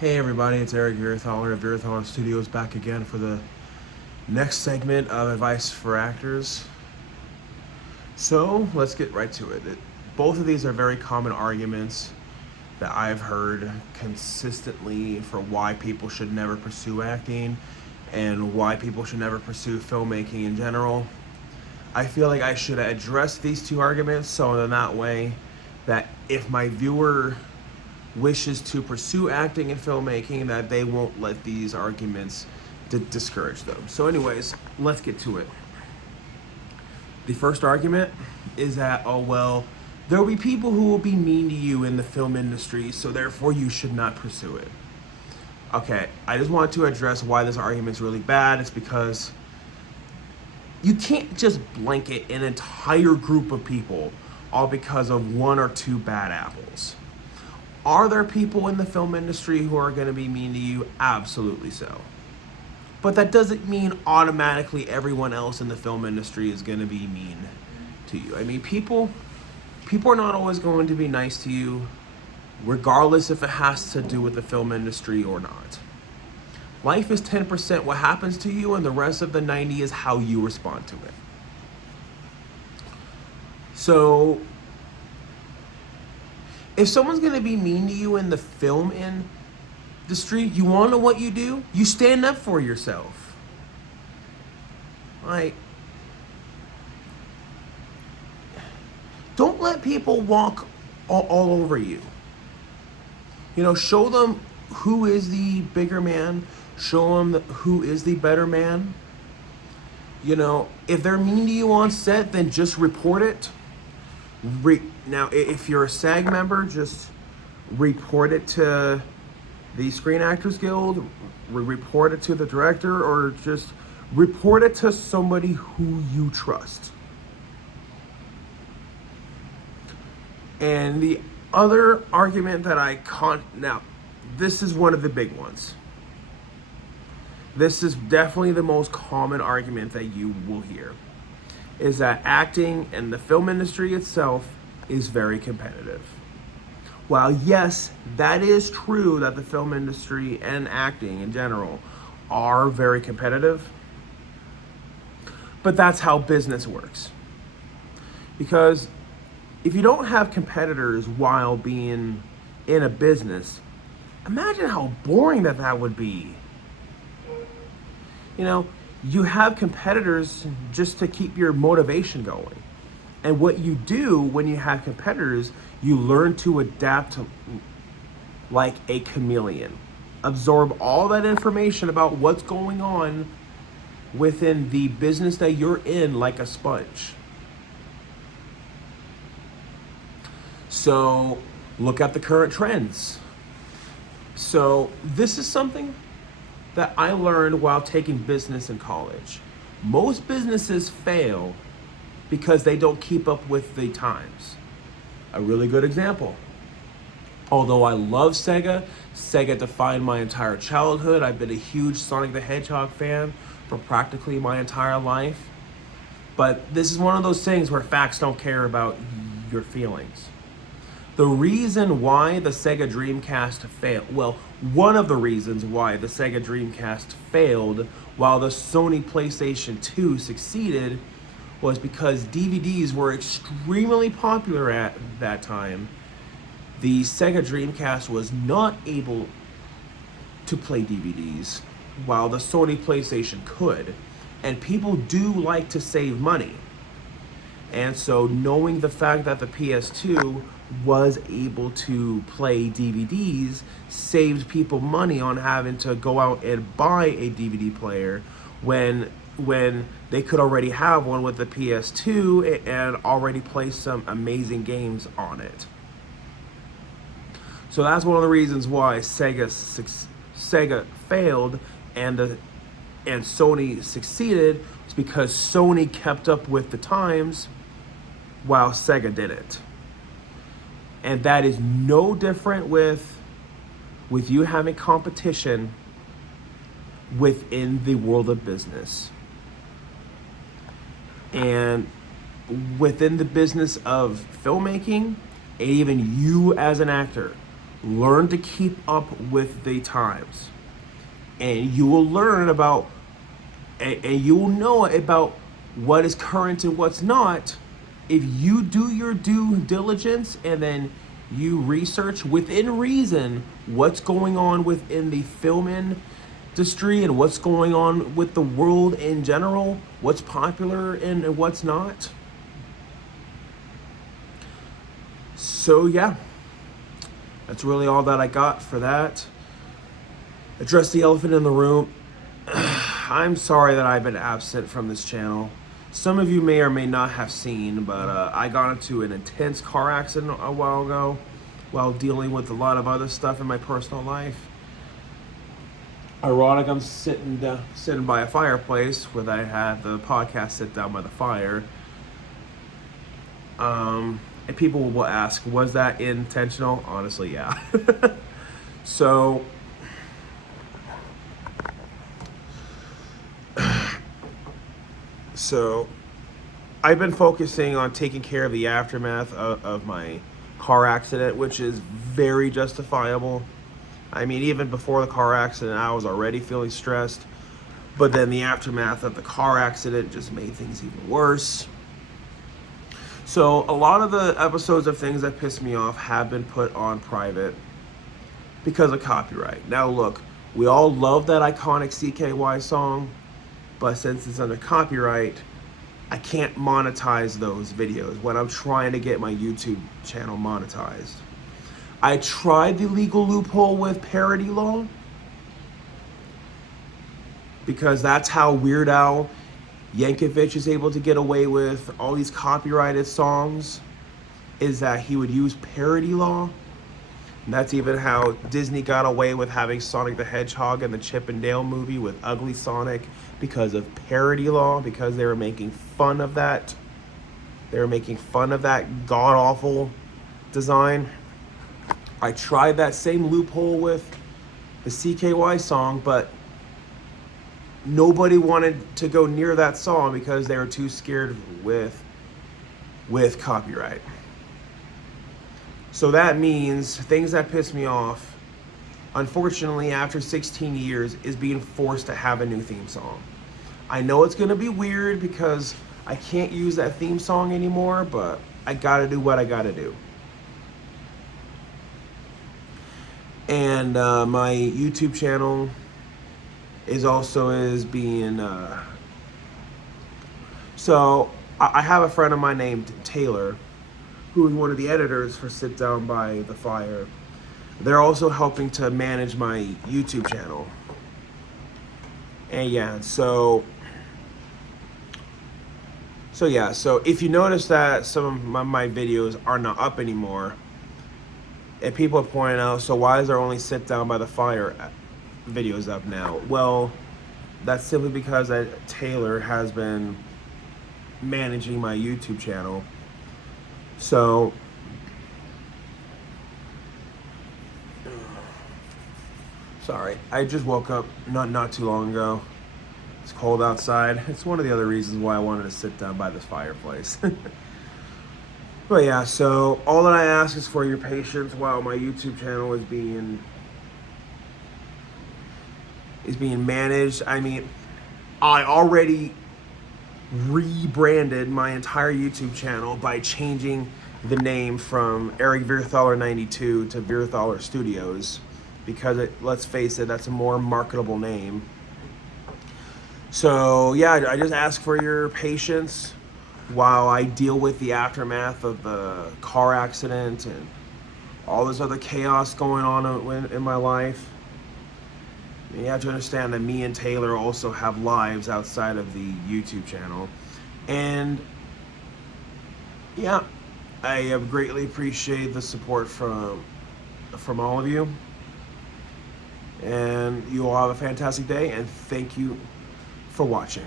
Hey everybody, it's Eric Virathaler of Virathaler Studios back again for the next segment of Advice for Actors. So let's get right to it. Both of these are very common arguments that I've heard consistently for why people should never pursue acting and why people should never pursue filmmaking in general. I feel like I should address these two arguments so in that way that if my viewer wishes to pursue acting and filmmaking, that they won't let these arguments discourage them. So anyways, let's get to it. The first argument is that, oh well, there will be people who will be mean to you in the film industry, so therefore you should not pursue it. Okay, I just want to address why this argument is really bad. It's because you can't just blanket an entire group of people all because of one or two bad apples. Are there people in the film industry who are going to be mean to you? Absolutely so. But that doesn't mean automatically everyone else in the film industry is going to be mean to you. I mean, people are not always going to be nice to you, regardless if it has to do with the film industry or not. Life is 10% what happens to you, and the rest of the 90 is how you respond to it. So if someone's going to be mean to you in the film industry, you want to know what you do? You stand up for yourself. Like, don't let people walk all over you. You know, show them who is the bigger man. Show them who is the better man. You know, if they're mean to you on set, then just report it. Now, if you're a SAG member, just report it to the Screen Actors Guild, report it to the director, or just report it to somebody who you trust. And the other argument that now, this is one of the big ones. This is definitely the most common argument that you will hear, is that acting and the film industry itself is very competitive. While yes, that is true that the film industry and acting in general are very competitive, but that's how business works. Because if you don't have competitors while being in a business, imagine how boring that would be. You know, you have competitors just to keep your motivation going. And what you do when you have competitors, you learn to adapt to, like a chameleon. Absorb all that information about what's going on within the business that you're in like a sponge. So look at the current trends. So this is something that I learned while taking business in college. Most businesses fail because they don't keep up with the times. A really good example. Although I love Sega defined my entire childhood. I've been a huge Sonic the Hedgehog fan for practically my entire life. But this is one of those things where facts don't care about your feelings. The reason why the Sega Dreamcast failed, well, one of the reasons why the Sega Dreamcast failed while the Sony PlayStation 2 succeeded was because DVDs were extremely popular at that time. The Sega Dreamcast was not able to play DVDs while the Sony PlayStation could. And people do like to save money. And so knowing the fact that the PS2 was able to play DVDs saved people money on having to go out and buy a DVD player when they could already have one with the PS2 and already play some amazing games on it. So that's one of the reasons why Sega failed and Sony succeeded, is because Sony kept up with the times while Sega didn't. And that is no different with you having competition within the world of business. And within the business of filmmaking, and even you as an actor, Learn to keep up with the times. And you will learn about, and you will know about what is current and what's not if you do your due diligence and then you research within reason what's going on within the film industry and what's going on with the world in general, what's popular and what's not. So yeah, that's really all that I got for that. Address the elephant in the room. I'm sorry that I've been absent from this channel. Some of you may or may not have seen, but I got into an intense car accident a while ago while dealing with a lot of other stuff in my personal life. Ironic, I'm sitting by a fireplace where I had the podcast sit down by the fire. And people will ask, was that intentional? Honestly, yeah. So I've been focusing on taking care of the aftermath of my car accident, which is very justifiable. I mean, even before the car accident, I was already feeling stressed. But then the aftermath of the car accident just made things even worse. So a lot of the episodes of things that piss me off have been put on private because of copyright. Now look, we all love that iconic CKY song, but since it's under copyright, I can't monetize those videos when I'm trying to get my YouTube channel monetized. I tried the legal loophole with parody law because that's how Weird Al Yankovic is able to get away with all these copyrighted songs, is that he would use parody law. And that's even how Disney got away with having Sonic the Hedgehog in the Chip and Dale movie with Ugly Sonic, because of parody law, because they were making fun of that. They were making fun of that god-awful design. I tried that same loophole with the CKY song, but nobody wanted to go near that song because they were too scared with copyright. So that means things that piss me off, unfortunately, after 16 years, is being forced to have a new theme song. I know it's gonna be weird because I can't use that theme song anymore, but I gotta do what I gotta do. And my YouTube channel is being so I have a friend of mine named Taylor, who is one of the editors for Sit Down by the Fire. They're also helping to manage my YouTube channel. And yeah, so if you notice that some of my videos are not up anymore, and people are pointing out, so why is there only Sit Down by the Fire videos up now? Well, that's simply because Taylor has been managing my YouTube channel. So sorry, I just woke up not too long ago. It's cold outside. It's one of the other reasons why I wanted to sit down by this fireplace. But yeah, so all that I ask is for your patience while my YouTube channel is being managed. I mean, I already rebranded my entire YouTube channel by changing the name from Eric Vierthaler 92 to Vierthaler Studios, because let's face it, that's a more marketable name. So yeah, I just ask for your patience while I deal with the aftermath of the car accident and all this other chaos going on in my life. You have to understand that me and Taylor also have lives outside of the YouTube channel. And yeah, I have greatly appreciated the support from all of you. And you all have a fantastic day, and thank you for watching.